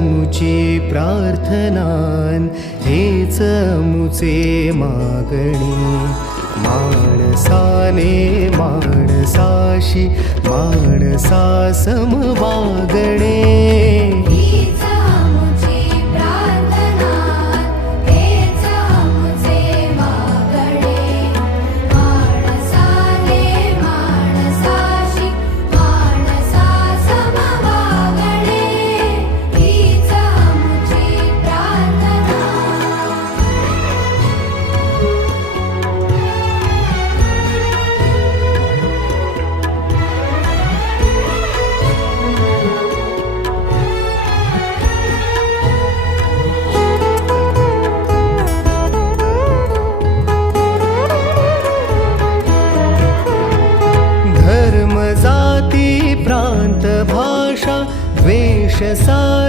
मुची प्रार्थनान हेच मुचे मागणे. माणसाने माणसाशी माणसा समवागणे जाती प्रांत भाषा वेश द्वेष